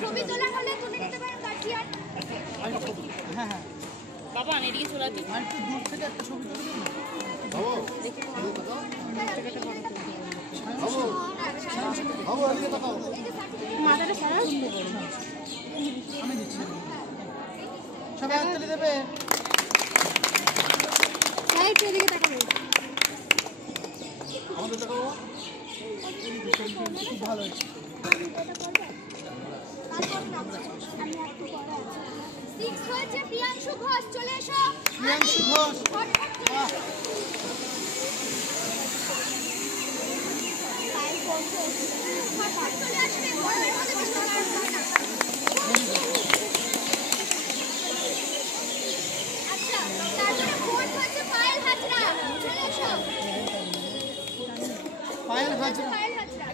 ছবি তোলা হলে তুলে নিতে পারেন কাটিয়ার। হ্যাঁ হ্যাঁ বাবা এদিকে চলে দিন। আর একটু দূর থেকে একটা ছবি তুলে দিন। মাথাটা সারা আমি দিচ্ছি সবাই হাত তুলে দেবে। একটু এদিকে তাকাবে। আমাদের দেখাবো খুব ভালো হয়েছে। প্রিয়াংশু ঘোষ চলে এসো। প্রিয়াংশু ঘোষ চলে আসবে গরমের মধ্যে বেশি খারাপ হয় না। আচ্ছা তারপরে ফোর্থ হচ্ছে পায়েল হাজরা চলে এসো। পায়েল হাজরা পায়েল হাজরা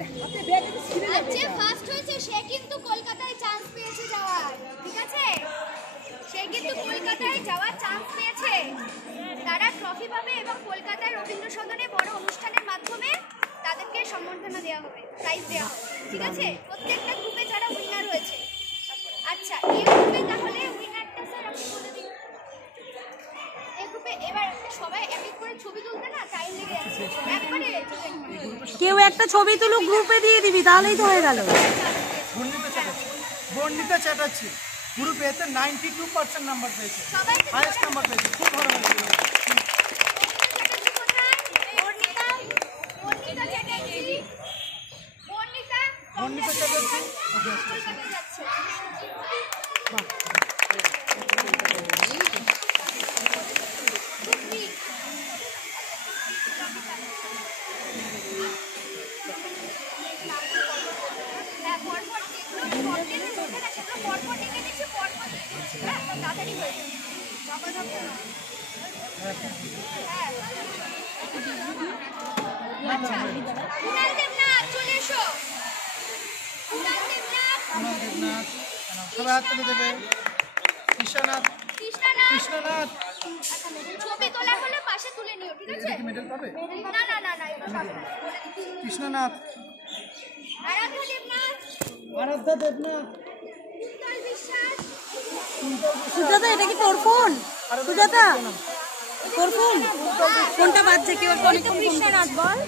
আচ্ছা ফার্স্ট হয়েছে সে কিন্তু কলকাতায় চান্স পেয়েছে যাওয়ার। ঠিক আছে সে কিন্তু কলকাতায় যাওয়ার চান্স পেয়েছে। তারা ট্রফি পাবে এবং কলকাতায় রবীন্দ্র সদনে বড় অনুষ্ঠানের মাধ্যমে তাদেরকে সম্বর্ধনা দেওয়া হবে, প্রাইজ দেওয়া হবে। ঠিক আছে প্রত্যেকটা গ্রুপে যারা উইনার হয়েছে। আচ্ছা এই গ্রুপে তাহলে উইনারটা স্যার আপনি বলে দিন। এই গ্রুপে এবার সবাই এক এক করে ছবি তুলতে না টাইম লেগে যাচ্ছে একবারে। কেউ একটা ছবি তুলুক গ্রুপে দিয়ে দিবি তাহলেই তো হয়ে গেল। বর্ণিতা চ্যাটার্জি গ্রুপে এতে 92% নাম্বার পেয়েছে, হাইয়েস্ট নাম্বার পেয়েছে, খুব ভালো হয়েছে। বর্ণিতা চ্যাটার্জি সবাই হাত তুলে দেবে। কৃষ্ণনাথ ছবি তোলা হলে পাশে তুলে নিও। ঠিক আছে মেডেল পাবে? না না না না এটা পাবে না। কৃষ্ণনাথ, আরাধ্যা দেবনাথ, সুজাতা এটা কি তোর ফোন? সুজাতা তোর ফোন কোনটা বাজছে? কেউ কৃষ্ণনাথ বল।